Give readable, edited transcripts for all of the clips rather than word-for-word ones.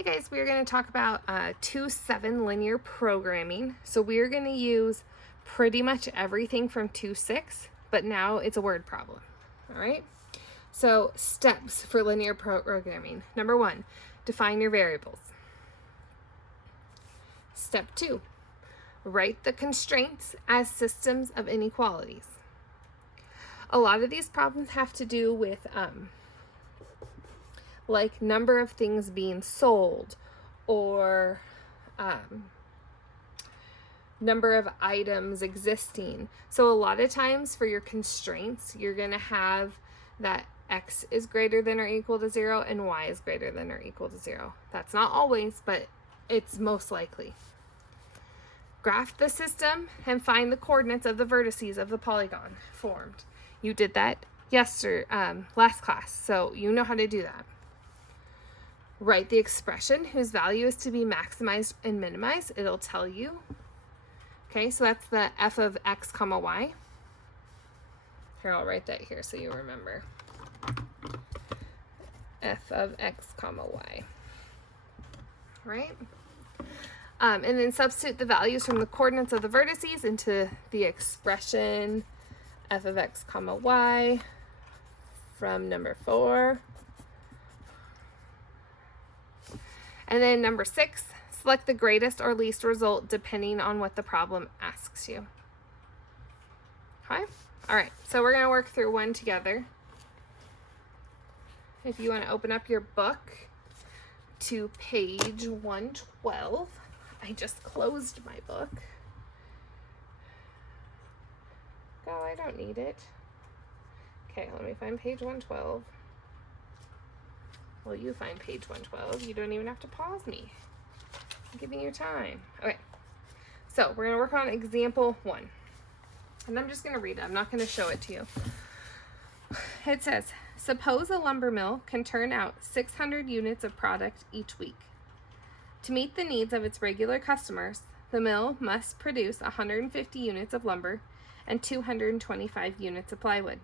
Hi guys, we're going to talk about 2-7 linear programming. So we're going to use pretty much everything from 2-6, but now it's a word problem. All right. So steps for linear programming. Number 1, define your variables. Step 2, write the constraints as systems of inequalities. A lot of these problems have to do with like number of things being sold or number of items existing. So a lot of times for your constraints, you're going to have that x is greater than or equal to 0 and y is greater than or equal to 0. That's not always, but it's most likely. Graph the system and find the coordinates of the vertices of the polygon formed. You did that last class, so you know how to do that. Write the expression whose value is to be maximized and minimized. It'll tell you. Okay, so that's the f of x comma y. Here, I'll write that here so you remember. F of x comma y. Right? And then substitute the values from the coordinates of the vertices into the expression f of x comma y from number 4. And then number 6, select the greatest or least result depending on what the problem asks you. Okay? All right, so we're going to work through one together. If you want to open up your book to page 112. I just closed my book. Oh, I don't need it. Okay, let me find page 112. Well, you find page 112. You don't even have to pause me. I'm giving you time. Okay, so we're going to work on example 1. And I'm just going to read it. I'm not going to show it to you. It says, suppose a lumber mill can turn out 600 units of product each week. To meet the needs of its regular customers, the mill must produce 150 units of lumber and 225 units of plywood.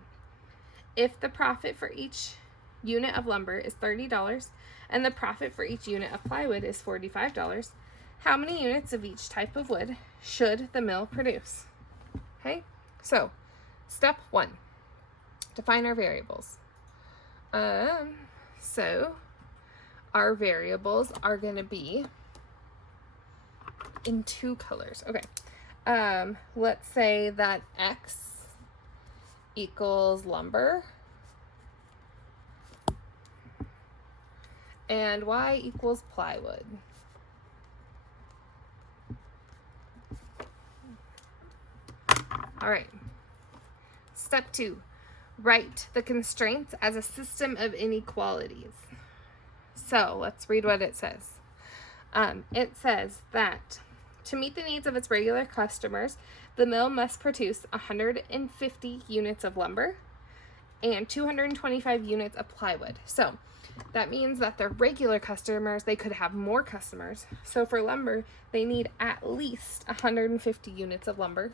If the profit for each unit of lumber is $30 and the profit for each unit of plywood is $45, how many units of each type of wood should the mill produce? Okay, so step 1, define our variables. So our variables are going to be in 2 colors. Okay, let's say that x equals lumber and y equals plywood. All right. Step 2, write the constraints as a system of inequalities. So let's read what it says. It says that to meet the needs of its regular customers, the mill must produce 150 units of lumber and 225 units of plywood. So that means that the regular customers, they could have more customers. So for lumber, they need at least 150 units of lumber.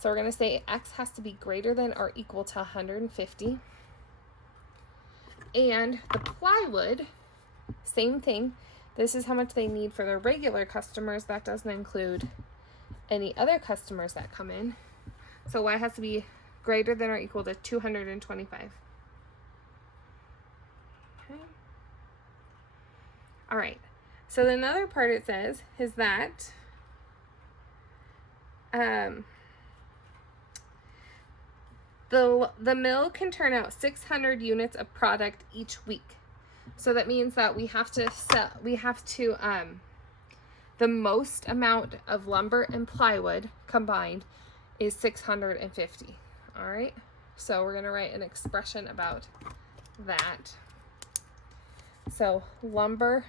So we're going to say x has to be greater than or equal to 150. And the plywood, same thing. This is how much they need for the regular customers. That doesn't include any other customers that come in. So y has to be greater than or equal to 225. Okay. All right. So the another part it says is that the mill can turn out 600 units of product each week. So that means that we have to the most amount of lumber and plywood combined is 650. All right. So we're going to write an expression about that. So lumber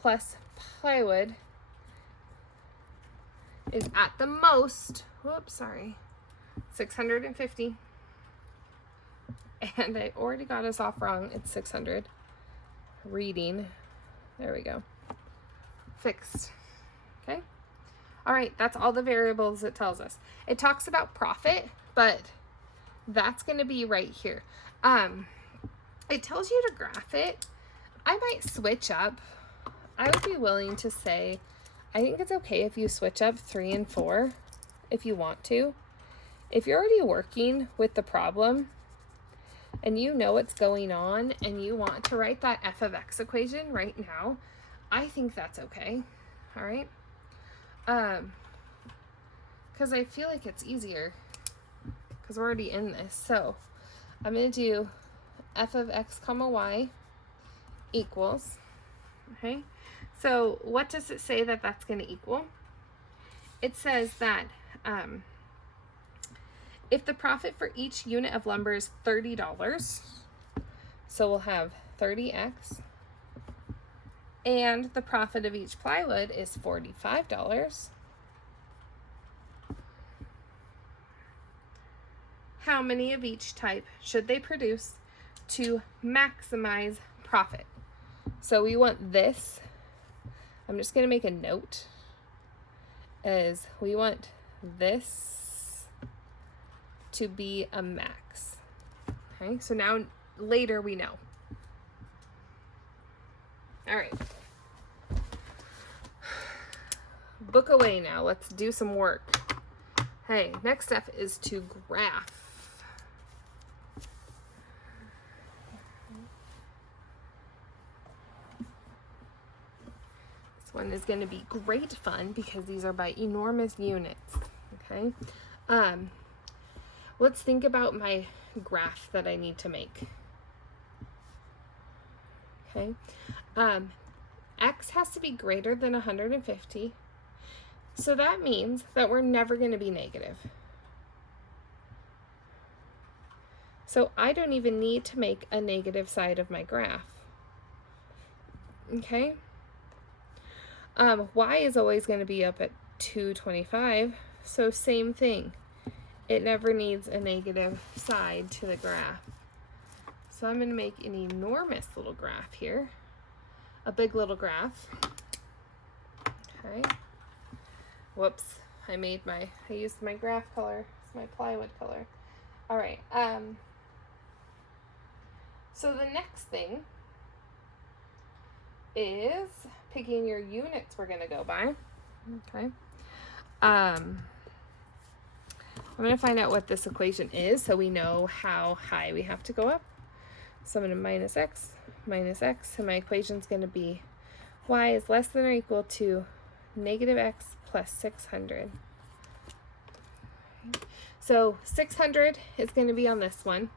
plus plywood is at the most, 650. And I already got us off wrong. It's 600. Reading. There we go. Fixed. Okay. All right. That's all the variables it tells us. It talks about profit, but that's going to be right here. It tells you to graph it. I might switch up. I would be willing to say, I think it's okay if you switch up 3 and 4 if you want to. If you're already working with the problem and you know what's going on and you want to write that f of x equation right now, I think that's okay. All right. Because I feel like it's easier because we're already in this. So I'm going to do f of x comma y equals, okay? So what does it say that that's going to equal? It says that if the profit for each unit of lumber is $30, so we'll have 30x, and the profit of each plywood is $45, how many of each type should they produce to maximize profit? So we want this, I'm just going to make a note, as we want this to be a max. Okay, so now later we know. All right. Book away now. Let's do some work. Hey, next step is to graph. This one is going to be great fun because these are by enormous units. Okay. Let's think about my graph that I need to make. Okay. X has to be greater than 150. So that means that we're never going to be negative. So I don't even need to make a negative side of my graph. Okay. Y is always going to be up at 225. So same thing. It never needs a negative side to the graph. So I'm going to make an enormous little graph here. A big little graph. Okay. Whoops. I used my graph color. It's my plywood color. All right. So the next thing is picking your units we're going to go by. Okay. I'm going to find out what this equation is so we know how high we have to go up. So I'm going to minus x, and my equation is going to be y is less than or equal to negative x plus 600. So 600 is going to be on this one,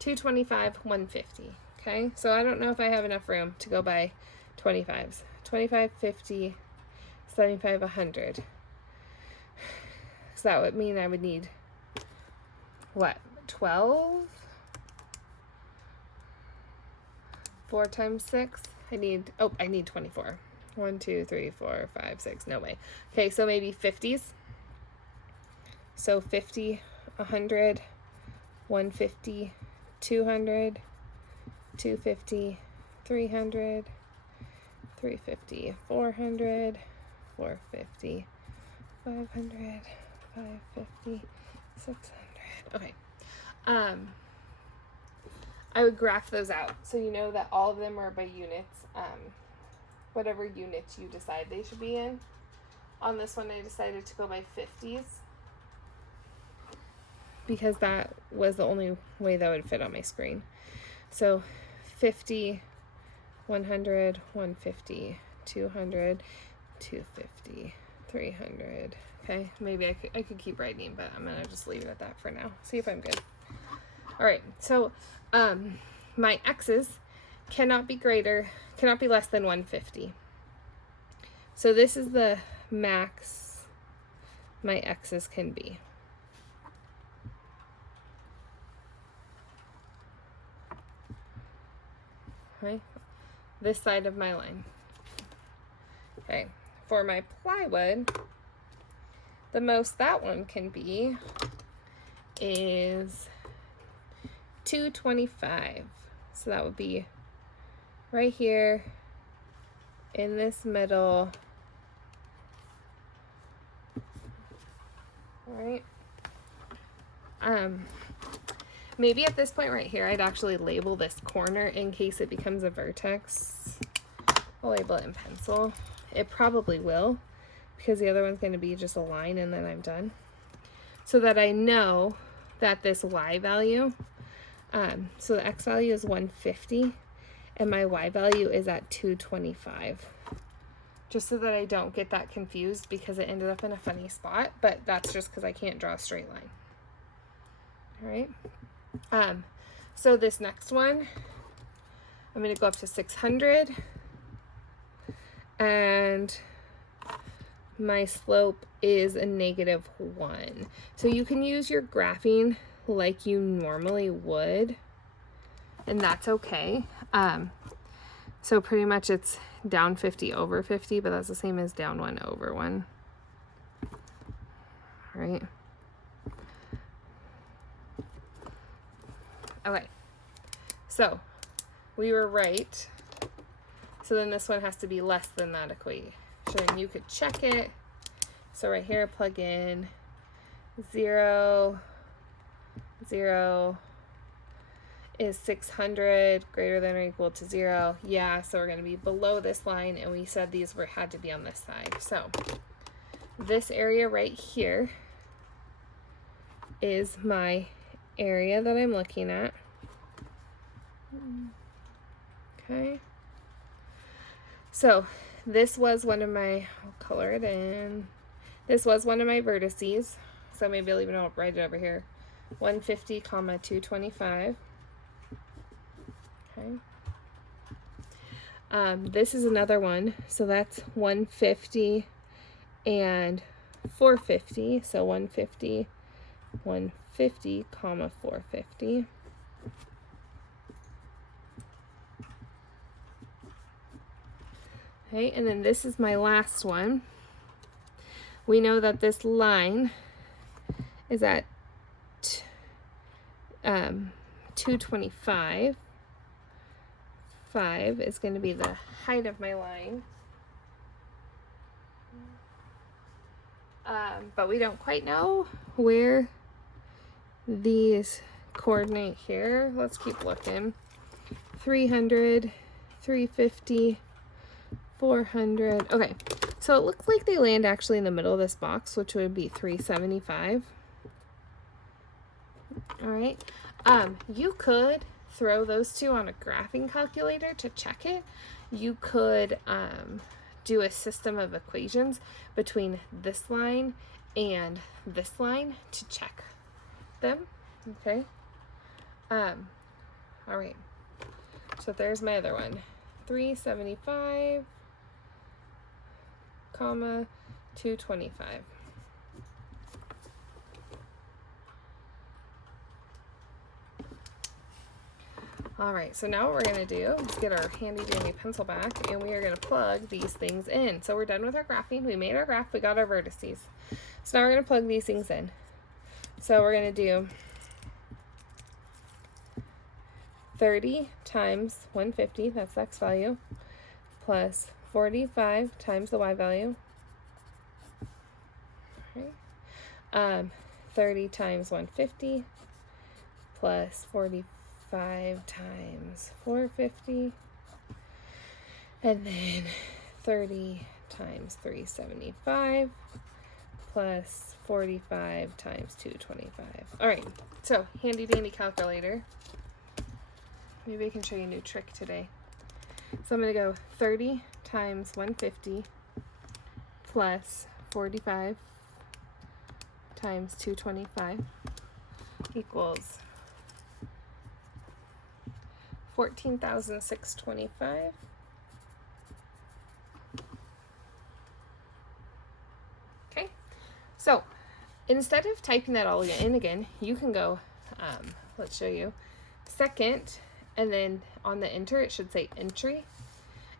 225, 150. Okay, so I don't know if I have enough room to go by 25s. 25, 50, 75, 100. So that would mean I would need, what, 12? 4 times 6? I need 24. 1, 2, 3, 4, 5, 6. No way. Okay, so maybe 50s. So 50, 100, 150, 200, 250, 300, 350, 400, 450, 500, 550, 600. Okay. I would graph those out so you know that all of them are by units. Whatever units you decide they should be in. On this one, I decided to go by 50s because that was the only way that would fit on my screen. So 50, 100, 150, 200, 250, 300. Okay, maybe I could keep writing, but I'm gonna just leave it at that for now. See if I'm good. All right, so my x's cannot be less than 150. So this is the max my x's can be. Okay, this side of my line. Okay, for my plywood, the most that one can be is 225. So that would be right here in this middle. All right. Maybe at this point right here, I'd actually label this corner in case it becomes a vertex. I'll label it in pencil. It probably will, because the other one's going to be just a line and then I'm done. So that I know that this y value, so the x value is 150 and my y value is at 225. Just so that I don't get that confused, because it ended up in a funny spot, but that's just because I can't draw a straight line. All right. So this next one, I'm going to go up to 600, and my slope is a -1. So you can use your graphing like you normally would, and that's okay. So pretty much it's down 50 over 50, but that's the same as down 1 over 1. All right. Okay. So we were right. So then this one has to be less than that equation. You could check it. So right here, plug in 0, 0 is 600 greater than or equal to 0. Yeah, so we're going to be below this line, and we said these had to be on this side. So this area right here is my area that I'm looking at. Okay. So this was one of my, I'll color it in. This was one of my vertices. So maybe I'll even write it over here. 150, 225. Okay. This is another one. So that's 150 and 450. So 150, 150, 450. Okay, and then this is my last one. We know that this line is at 225. 5 is going to be the height of my line. But we don't quite know where these coordinate here. Let's keep looking. 300, 350, 400. Okay, so it looks like they land actually in the middle of this box, which would be 375. All right. You could throw those two on a graphing calculator to check it. You could do a system of equations between this line and this line to check them. Okay. All right. So there's my other one. 375, 225. All right, so now what we're gonna do is get our handy dandy pencil back, and we are gonna plug these things in. So we're done with our graphing. We made our graph, we got our vertices. So now we're gonna plug these things in. So we're gonna do 30 times 150, that's the x value, plus 45 times the y value. Okay. 30 times 150 plus 45 times 450, and then 30 times 375 plus 45 times 225. All right, so handy dandy calculator. Maybe I can show you a new trick today. So I'm going to go 30 times 150 plus 45 times 225 equals 14,625. Okay, so instead of typing that all in again, you can go, let's show you, second, and then on the enter it should say entry,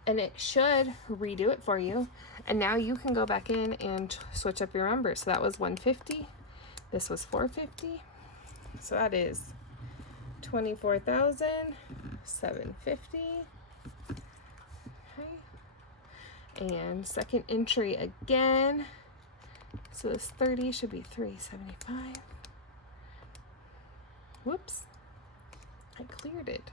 and it should redo it for you. And now you can go back in and switch up your numbers. So that was 150, this was 450, so that is 24,750. Okay, and second entry again, so this 30 should be 375. Whoops, I cleared it.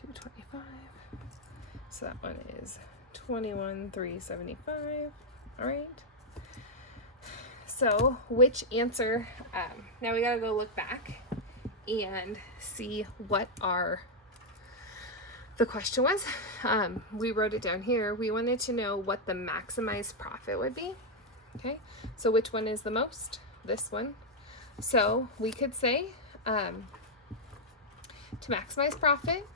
225. So that one is 21,375. All right. So which answer, now we got to go look back and see what the question was. We wrote it down here. We wanted to know what the maximized profit would be. Okay, so which one is the most? This one. So we could say to maximize profit.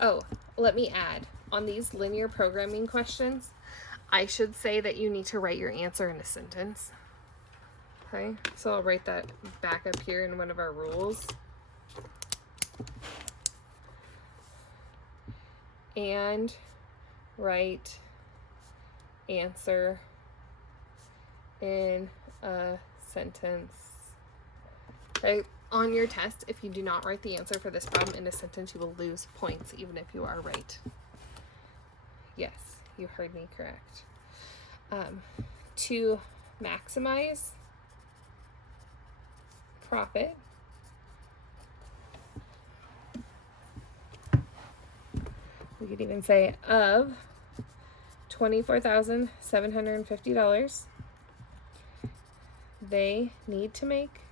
Oh, let me add, on these linear programming questions, I should say that you need to write your answer in a sentence. Okay, so I'll write that back up here in one of our rules. And write answer in a sentence. Okay, on your test, if you do not write the answer for this problem in a sentence, you will lose points even if you are right. Yes, you heard me correct. To maximize profit, we could even say of $24,750, they need to make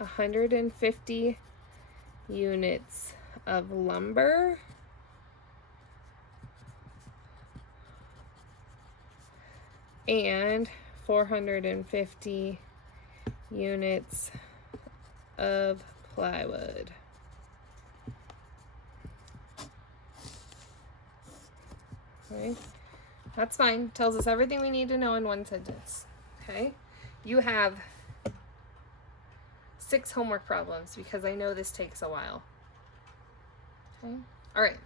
$150 units of lumber and 450 units of plywood. Okay, that's fine. Tells us everything we need to know in one sentence. Okay, you have 6 homework problems because I know this takes a while. Okay, all right.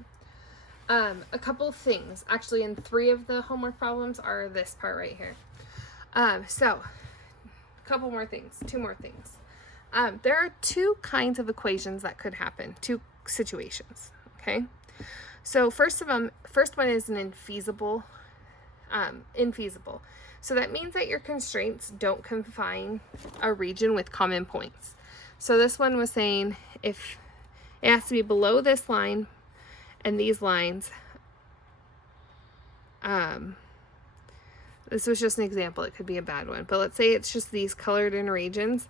A couple of things. Actually, in 3 of the homework problems are this part right here. So, a couple more things. 2 more things. There are 2 kinds of equations that could happen. 2 situations. Okay. So first one is an infeasible. So that means that your constraints don't confine a region with common points. So this one was saying if it has to be below this line and these lines. This was just an example. It could be a bad one, but let's say it's just these colored in regions.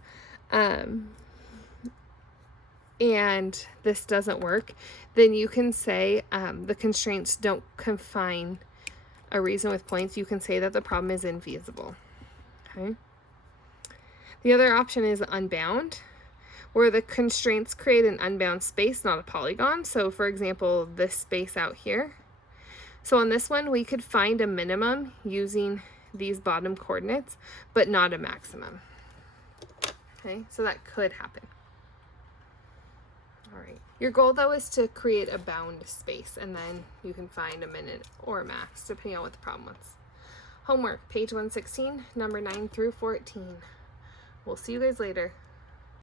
And this doesn't work, then you can say the constraints don't confine a reason with points. You can say that the problem is infeasible. Okay. The other option is unbound, where the constraints create an unbound space, not a polygon. So for example, this space out here. So on this one, we could find a minimum using these bottom coordinates, but not a maximum. Okay, so that could happen. All right. Your goal, though, is to create a bound space, and then you can find a minute or a max, depending on what the problem was. Homework, page 116, number 9 through 14. We'll see you guys later.